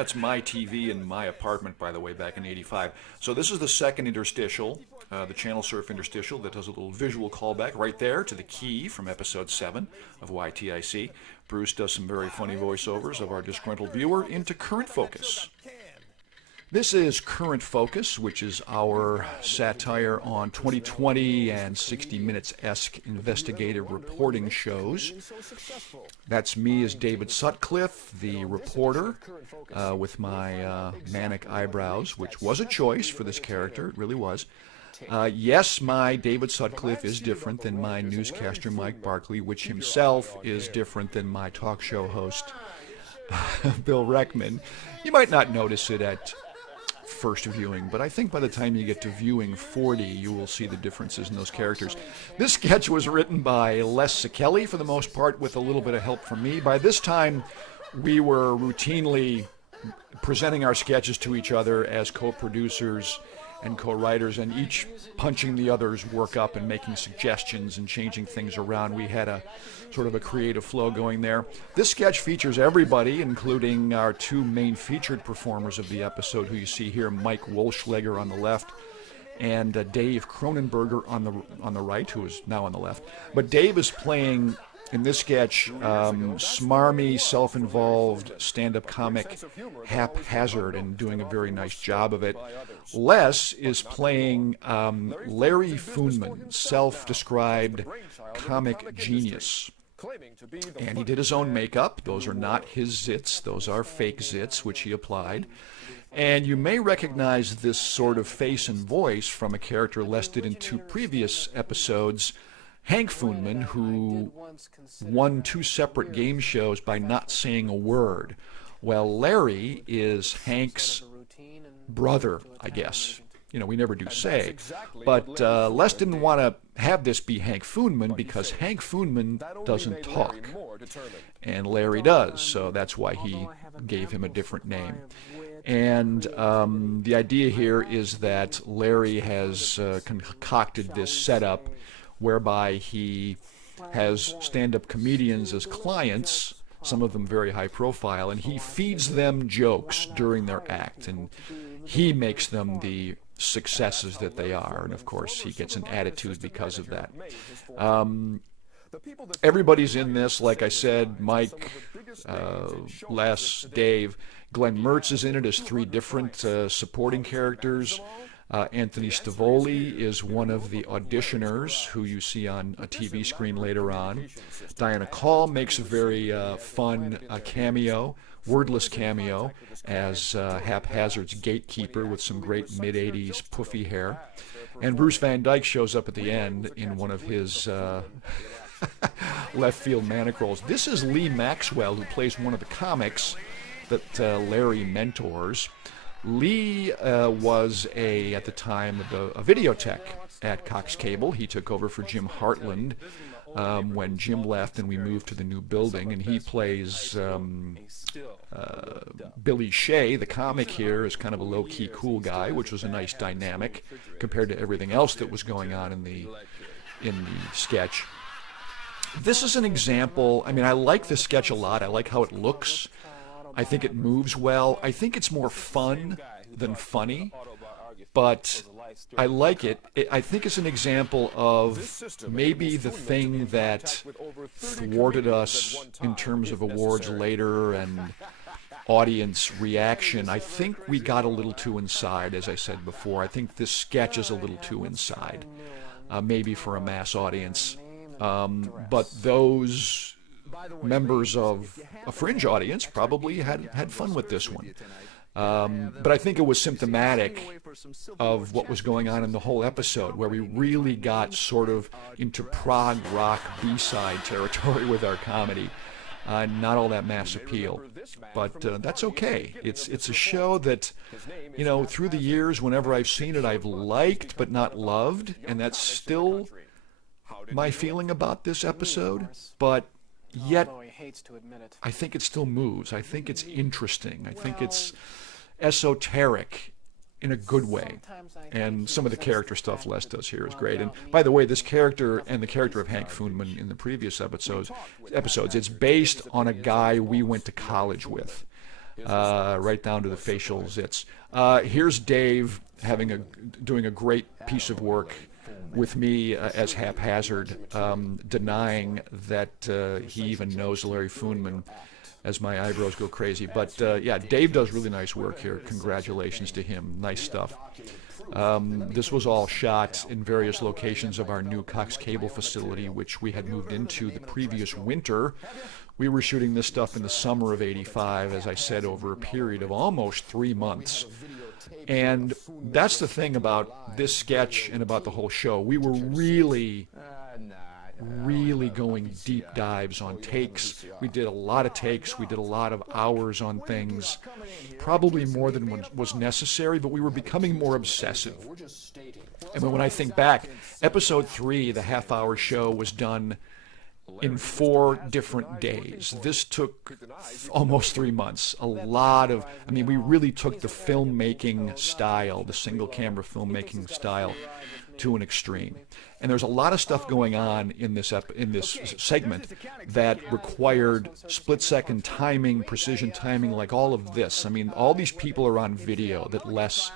That's my TV in my apartment, by the way, back in '85. So this is the second interstitial, the Channel Surf interstitial that does a little visual callback right there to the key from episode 7 of YTIC. Bruce does some very funny voiceovers of our disgruntled viewer into Current Focus. This is Current Focus, which is our satire on 2020 and 60 Minutes-esque investigative reporting shows. That's me as David Sutcliffe, the reporter, with my manic eyebrows, which was a choice for this character. It really was. Yes, my David Sutcliffe is different than my newscaster Mike Barkley, which himself is different than my talk show host Bill Reckman. You might not notice it at first viewing, but I think by the time you get to viewing 40, you will see the differences in those characters. This sketch was written by Les Szekely for the most part, with a little bit of help from me. By this time, we were routinely presenting our sketches to each other as co-producers and co-writers, and each punching the other's work up and making suggestions and changing things around. We had a sort of a creative flow going there. This sketch features everybody, including our two main featured performers of the episode, who you see here, Mike Wolschlager on the left and Dave Kronenberger on the right, who is now on the left. But Dave is playing, in this sketch, smarmy, self-involved stand-up comic Hap Hazzard, and doing a very nice job of it. Les is playing Larry Foonman, self-described comic genius. And he did his own makeup. Those are not his zits. Those are fake zits, which he applied. And you may recognize this sort of face and voice from a character Les did in 2 previous episodes, Hank Foonman, who won 2 separate game shows by not saying a word. Well, Larry is Hank's brother, I guess. You know, we never do say. But Les didn't want to have this be Hank Foonman because Hank Foonman doesn't talk. And Larry does, so that's why he gave him a different name. And the idea here is that Larry has concocted this setup whereby he has stand-up comedians as clients, some of them very high profile, and he feeds them jokes during their act, and he makes them the successes that they are, and of course he gets an attitude because of that. Everybody's in this, like I said, Mike, Les, Dave. Glenn Mertz is in it as 3 different supporting characters. Anthony Stavole is one of the auditioners who you see on a TV screen later on. Dianna Kall makes a very fun cameo, wordless cameo, as Hap Hazzard's gatekeeper with some great mid-'80s poofy hair. And Bruce Van Dyke shows up at the end in one of his left field manic roles. This is Lee Maxwell, who plays one of the comics that Larry mentors. Lee was at the time, a videotape at Cox Cable. He took over for Jim Hartland when Jim left and we moved to the new building, and he plays Billy Shea. The comic here is kind of a low-key cool guy, which was a nice dynamic compared to everything else that was going on in the sketch. This is an example. I mean, I like this sketch a lot. I like how it looks. I think it moves well. I think it's more fun than funny, but I like it. I think it's an example of maybe the thing that thwarted us in terms of awards later and audience reaction. I think we got a little too inside, as I said before. I think this sketch is a little too inside, maybe for a mass audience. But those members of a fringe audience probably had fun with this one. But I think it was symptomatic of what was going on in the whole episode, where we really got sort of into prog rock B-side territory with our comedy. Not all that mass appeal, but that's okay. It's a show that, you know, through the years, whenever I've seen it, I've liked but not loved, and that's still my feeling about this episode. But yet, I think it still moves. I think it's interesting. I think it's esoteric in a good way. And some of the character stuff Les does here is great. And by the way, this character and the character of Hank Foonman in the previous episodes, it's based on a guy we went to college with. right down to the facial zits. Here's Dave doing a great piece of work with me as Hap Hazzard, denying that he even knows Larry Foonman, as my eyebrows go crazy. But yeah, Dave does really nice work here. Congratulations to him. Nice stuff. This was all shot in various locations of our new Cox Cable facility, which we had moved into the previous winter. We were shooting this stuff in the summer of '85, as I said, over a period of almost 3 months. And that's the thing about this sketch and about the whole show. We were really going deep dives on takes. We did a lot of takes. We did a lot of hours on things, probably more than was necessary, but we were becoming more obsessive. And when I think back, episode 3, the half-hour show, was done in 4 different days. This took almost 3 months. We really took the filmmaking style, the single-camera filmmaking style, to an extreme. And there's a lot of stuff going on in this segment that required split-second timing, precision timing, like all of this. I mean, all these people are on video that Les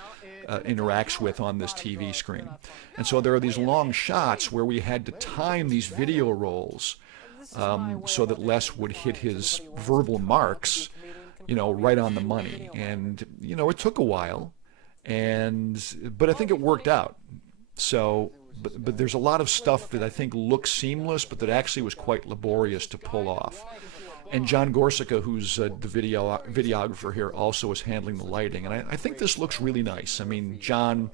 interacts with on this TV screen. And so there are these long shots where we had to time these video rolls so that Les would hit his verbal marks, right on the money. And, it took a while, but I think it worked out. So, but there's a lot of stuff that I think looks seamless, but that actually was quite laborious to pull off. And John Gorsica, who's the videographer here, also is handling the lighting. And I think this looks really nice. I mean, John,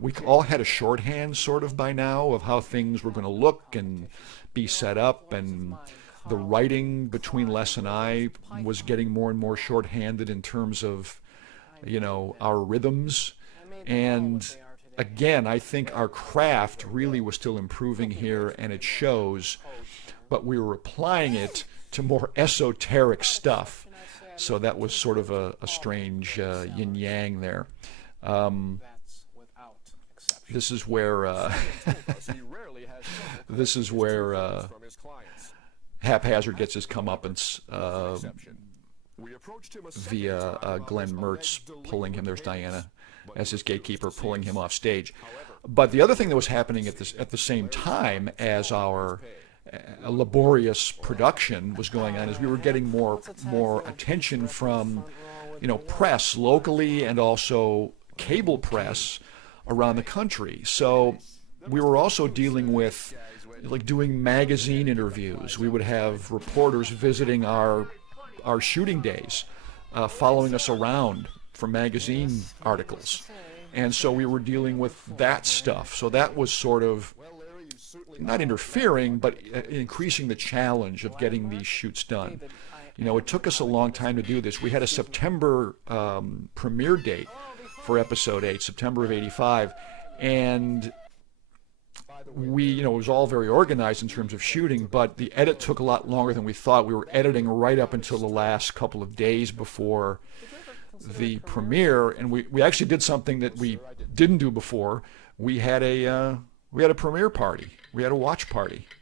we all had a shorthand sort of by now of how things were going to look and be set up, and the writing between Les and I was getting more and more shorthanded in terms of, our rhythms. And again, I think our craft really was still improving here, and it shows, but we were applying it to more esoteric stuff. So that was sort of a strange yin-yang there. This is where Hap Hazzard gets his comeuppance via Glenn Mertz pulling him. There's Dianna as his gatekeeper, pulling him off stage. But the other thing that was happening at the same time as our laborious production was going on is we were getting more attention from press locally and also cable press around the country. So we were also dealing with doing magazine interviews. We would have reporters visiting our shooting days, following us around for magazine articles. And so we were dealing with that stuff. So that was sort of not interfering, but increasing the challenge of getting these shoots done. It took us a long time to do this. We had a September premiere date for episode 8, September of '85, and it was all very organized in terms of shooting, but the edit took a lot longer than we thought. We were editing right up until the last couple of days before the premiere, and we actually did something that we didn't do before. We had a premiere party. We had a watch party.